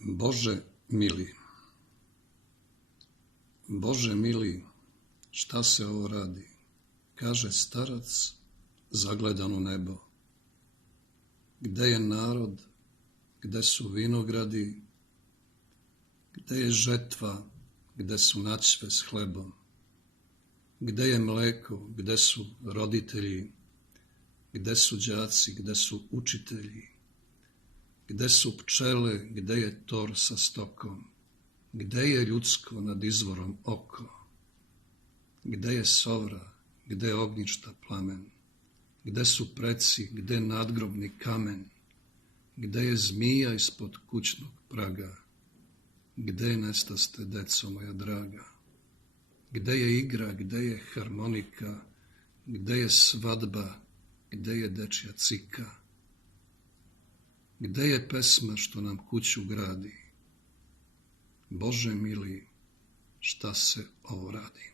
Bože mili, Bože mili, šta se ovo radi, kaže starac zagledan u nebo. Gde je narod, gde su vinogradi, gde je žetva, gde su načve s hlebom, gde je mleko, gde su roditelji, gde su đaci, gde su učitelji, gde su pčele, gde je tor sa stokom, gde je ljudsko nad izvorom oko, gde je sovra, gde je ognjišta plamen, gde su preci, gde nadgrobni kamen, gde je zmija ispod kućnog praga, gde nestaste, deco moja draga, gde je igra, gde je harmonika, gde je svadba, gde je dečja cika, gde je pesma što nam kuću gradi. Bože mili, šta se ovo radi?